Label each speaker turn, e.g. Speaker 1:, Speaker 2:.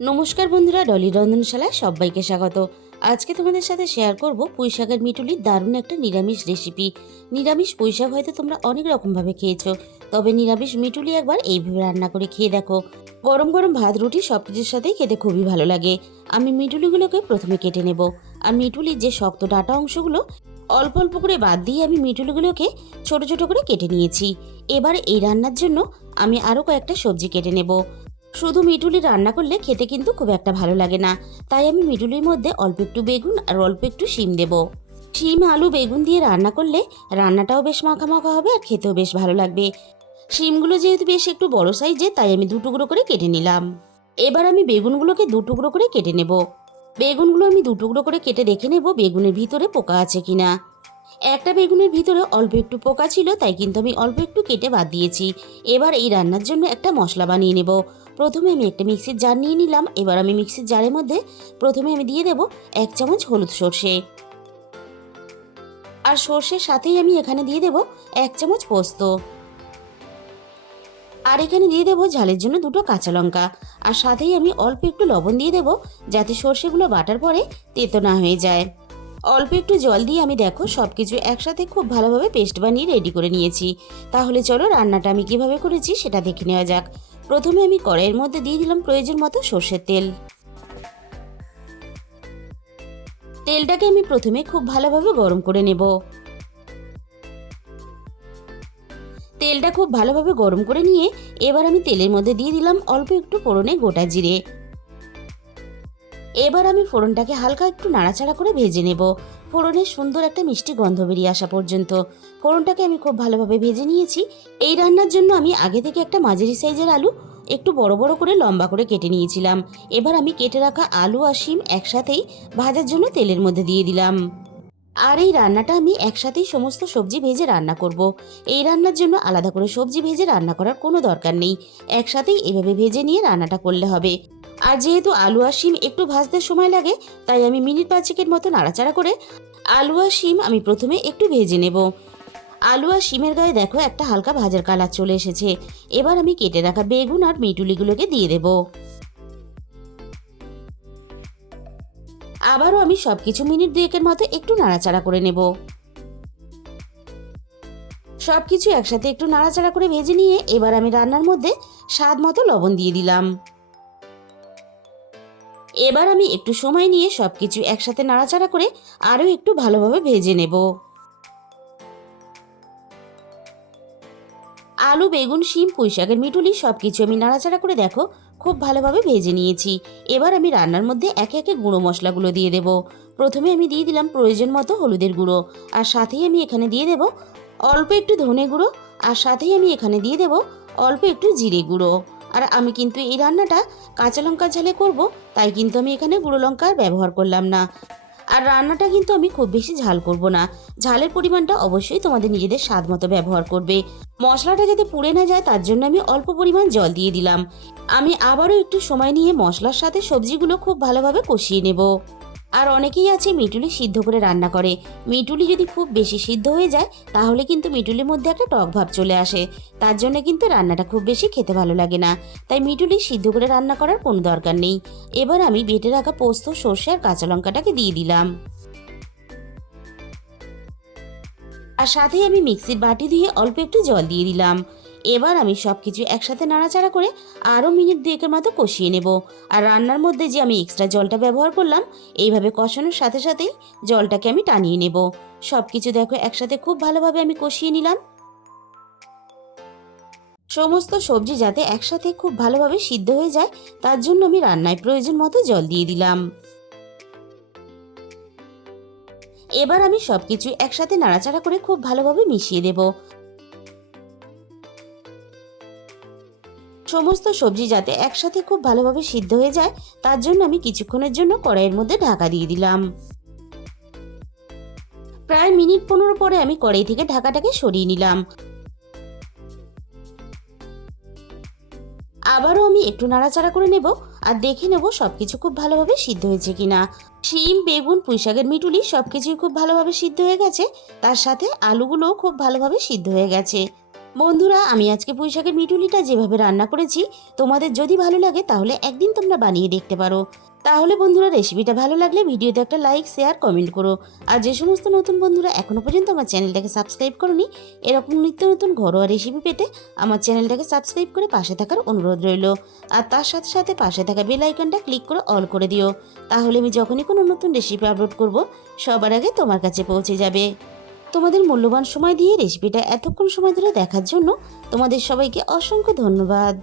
Speaker 1: নমস্কার বন্ধুরা, ডলি রন্ধনশালায় সবাইকে স্বাগত। আজকে তোমাদের সাথে শেয়ার করব পুঁইশাকের মিটুলির দারুণ একটা নিরামিষ রেসিপি নিরামিষ পুঁইশাক হয়তো তোমরা অনেক রকমভাবে খেয়েছো, তবে নিরামিষ মিটুলি একবার এইভাবে রান্না করে খেয়ে দেখো। গরম গরম ভাত, রুটি সব কিছুর সাথেই খেতে খুবই ভালো লাগে। আমি মিটুলিগুলোকে প্রথমে কেটে নেব। আর মিটুলির যে শক্ত ডাটা অংশগুলো, অল্প অল্প করে বাদ দিয়ে আমি মিটুলিগুলোকে ছোট ছোট করে কেটে নিয়েছি। এবার এই রান্নার জন্য আমি আরও কয়েকটা সবজি কেটে নেব। শুধু মিটুলি রান্না করলে খেতে কিন্তু খুব একটা ভালো লাগে না। তাই আমি মিটুলির মধ্যে অল্প একটু বেগুন আর অল্প একটু শিম দেব। শিম, আলু, বেগুন দিয়ে রান্না করলে রান্নাটাও বেশ মাখা মাখা হবে আর খেতেও বেশ ভালো লাগবে। শিমগুলো যেহেতু বেশ একটু বড় সাইজে, তাই আমি দু টুকরো করে কেটে নিলাম। এবার আমি বেগুনগুলোকে দু টুকরো করে কেটে নেব। বেগুনগুলো আমি দু টুকরো করে কেটে দেখে নেব বেগুনের ভিতরে পোকা আছে কিনা। একটা বেগুনের ভিতরে অল্প একটু পোকা ছিল, তাই কিন্তু আমি অল্প একটু কেটে বাদ দিয়েছি। এবার এই রান্নার জন্য একটা মশলা বানিয়ে নেব। প্রথমে আমি একটা মিক্সির জার নিয়ে নিলাম, এবার আমি মিক্সির জারের মধ্যে প্রথমে আমি দিয়ে দেব এক চামচ হলুদ সর্ষে। আর সর্ষের সাথেই আমি এখানে দিয়ে দেব এক চামচ পোস্ত। আর এখানে দিয়ে দেবো ঝালের জন্য দুটো কাঁচা লঙ্কা। আর সাথেই আমি অল্প একটু লবণ দিয়ে দেবো যাতে সর্ষেগুলো বাটার পরে তেতো না হয়ে যায়। অল্প একটু জল দিয়ে আমি দেখো সব কিছু একসাথে খুব ভালোভাবে পেস্ট বানিয়ে রেডি করে নিয়েছি। তাহলে চলো রান্নাটা আমি কীভাবে করেছি সেটা দেখে নেওয়া যাক। প্রথমে আমি কড়াইয়ের মধ্যে দিয়ে দিলাম প্রয়োজন মতো সর্ষের তেল। তেলটাকে আমি প্রথমে খুব ভালোভাবে গরম করে নেব। তেলটা খুব ভালোভাবে গরম করে নিয়ে এবার আমি তেলের মধ্যে দিয়ে দিলাম অল্প একটু ফোড়নে গোটা জিরে। এবার আমি ফোড়নটাকে হালকা একটু নাড়াচাড়া করে ভেজে নেব। ফোড়নের সুন্দর একটা মিষ্টি গন্ধ বেরিয়ে আসা পর্যন্ত। ফোড়নটাকে আমি খুব ভালোভাবে ভেজে নিয়েছি। এই রান্নার জন্য আমি আগে থেকে একটা মাঝারি সাইজের আলু একটু বড় বড় করে লম্বা করে কেটে নিয়েছিলাম। এবার আমি কেটে রাখা আলু আর শিম একসাথেই ভাজার জন্য তেলের মধ্যে দিয়ে দিলাম। আর এই রান্নাটা আমি একসাথেই সমস্ত সবজি ভেজে রান্না করব। এই রান্নার জন্য আলাদা করে সবজি ভেজে রান্না করার কোনো দরকার নেই। একসাথেই এভাবে ভেজে নিয়ে রান্নাটা করলে হবে। আর যেহেতু আলু আর শিম একটু ভাজতে সময় লাগে, তাই আমি মিনিট পাঁচেকের মতো নাড়াচাড়া করে আলু আর শিম আমি প্রথমে একটু ভেজে নেব। আলু আর শিমের গায়ে দেখো একটা হালকা ভাজার কালার চলে এসেছে। এবার আমি কেটে রাখা বেগুন আর মিটুলিগুলোকে দিয়ে দেব। আবারও আমি সব কিছু মিনিট দুয়েকের মতো একটু নাড়াচাড়া করে নেব। সব কিছু একসাথে একটু নাড়াচাড়া করে ভেজে নিয়ে এবার আমি রান্নার মধ্যে স্বাদ মতো লবণ দিয়ে দিলাম। এবার আমি একটু সময় নিয়ে সব কিছু একসাথে নাড়াচাড়া করে আরও একটু ভালোভাবে ভেজে নেব। আলু, বেগুন, শিম, পুঁইশাকের মিটুলি সব কিছু আমি নাড়াচাড়া করে দেখো, খুব ভালোভাবে ভেজে নিয়েছি। এবার আমি রান্নার মধ্যে একে একে গুঁড়ো মশলাগুলো দিয়ে দেব। প্রথমে আমি দিয়ে দিলাম প্রয়োজন মতো হলুদের গুঁড়ো, আর সাথেই আমি এখানে দিয়ে দেব অল্প একটু ধনে গুঁড়ো, আর সাথেই আমি এখানে দিয়ে দেব অল্প একটু জিরে গুঁড়ো। আর আমি কিন্তু এই রান্নাটা কাঁচা লঙ্কা ঝালে করব, তাই কিন্তু আমি এখানে গুঁড়ো লঙ্কার ব্যবহার করলাম না। আর রান্নাটা কিন্তু আমি খুব বেশি ঝাল করব না। ঝালের পরিমাণটা অবশ্যই তোমাদের নিজেদের স্বাদ মতো ব্যবহার করবে। মশলাটা যাতে পুড়ে না যায়, তার জন্য আমি অল্প পরিমাণ জল দিয়ে দিলাম। আমি আবারও একটু সময় নিয়ে মশলার সাথে সবজিগুলো খুব ভালোভাবে কষিয়ে নেব। আর অনেকেই আছে মিটুলি সিদ্ধ করে রান্না করে। মিটুলি যদি খুব বেশি সিদ্ধ হয়ে যায়, তাহলে কিন্তু মিটুলির মধ্যে একটা টক ভাব চলে আসে। তার জন্য কিন্তু রান্নাটা খুব বেশি খেতে ভালো লাগে না। তাই মিটুলি সিদ্ধ করে রান্না করার কোনো দরকার নেই। এবার আমি বেটে রাখা পোস্ত, সর্ষে আর কাঁচা লঙ্কাটাকে দিয়ে দিলাম। আর সাথে আমি মিক্সির বাটি দিয়ে অল্প একটু জল দিয়ে দিলাম। এবার আমি সব কিছু একসাথে নাড়াচাড়া করে আরও মিনিট দুয়েকের মতো কষিয়ে নেব। আর রান্নার মধ্যে যে আমি এক্সট্রা জলটা ব্যবহার করলাম, এইভাবে কষানোর সাথে সাথেই জলটাকে আমি টানিয়ে নেব। সব কিছু দেখো একসাথে খুব ভালোভাবে আমি কষিয়ে নিলাম। সমস্ত সবজি যাতে একসাথে খুব ভালোভাবে সিদ্ধ হয়ে যায়, তার জন্য আমি রান্নায় প্রয়োজন মতো জল দিয়ে দিলাম। এবার আমি সব কিছু একসাথে নাড়াচাড়া করে খুব ভালোভাবে মিশিয়ে দেব। সমস্ত সবজি যাতে একসাথে খুব ভালোভাবে সিদ্ধ হয়ে যায়, তার জন্য আমি কিছুক্ষণের জন্য কড়াইয়ের মধ্যে ঢাকা দিয়ে দিলাম। প্রায় মিনিট পনেরো পরে আমি কড়াই থেকে ঢাকাটাকে সরিয়ে নিলাম। আবারও আমি একটু নাড়াচাড়া করে নেব আর দেখে নেব সবকিছু খুব ভালোভাবে সিদ্ধ হয়েছে কিনা। শিম, বেগুন, পুঁইশাকের মিটুলি সব কিছুই খুব ভালোভাবে সিদ্ধ হয়ে গেছে, তার সাথে আলুগুলোও খুব ভালোভাবে সিদ্ধ হয়ে গেছে। বন্ধুরা, আমি আজকে পুঁই শাকের মিটুলিটা যেভাবে রান্না করেছি, তোমাদের যদি ভালো লাগে তাহলে একদিন তোমরা বানিয়ে দেখতে পারো। তাহলে বন্ধুরা, রেসিপিটা ভালো লাগলে ভিডিওতে একটা লাইক, শেয়ার, কমেন্ট করো। আর যে সমস্ত নতুন বন্ধুরা এখনও পর্যন্ত আমার চ্যানেলটাকে সাবস্ক্রাইব করনি, এরকম নিত্য নতুন ঘরোয়া রেসিপি পেতে আমার চ্যানেলটাকে সাবস্ক্রাইব করে পাশে থাকার অনুরোধ রইল। আর তার সাথে সাথে পাশে থাকা বেল আইকনটা ক্লিক করে অল করে দিও। তাহলে আমি যখনই কোনো নতুন রেসিপি আপলোড করব, সবার আগে তোমার কাছে পৌঁছে যাবে। তোমাদের মূল্যবান সময় দিয়ে রেসিপিটা এতক্ষণ সময় ধরে দেখার জন্য তোমাদের সবাইকে অসংখ্য ধন্যবাদ।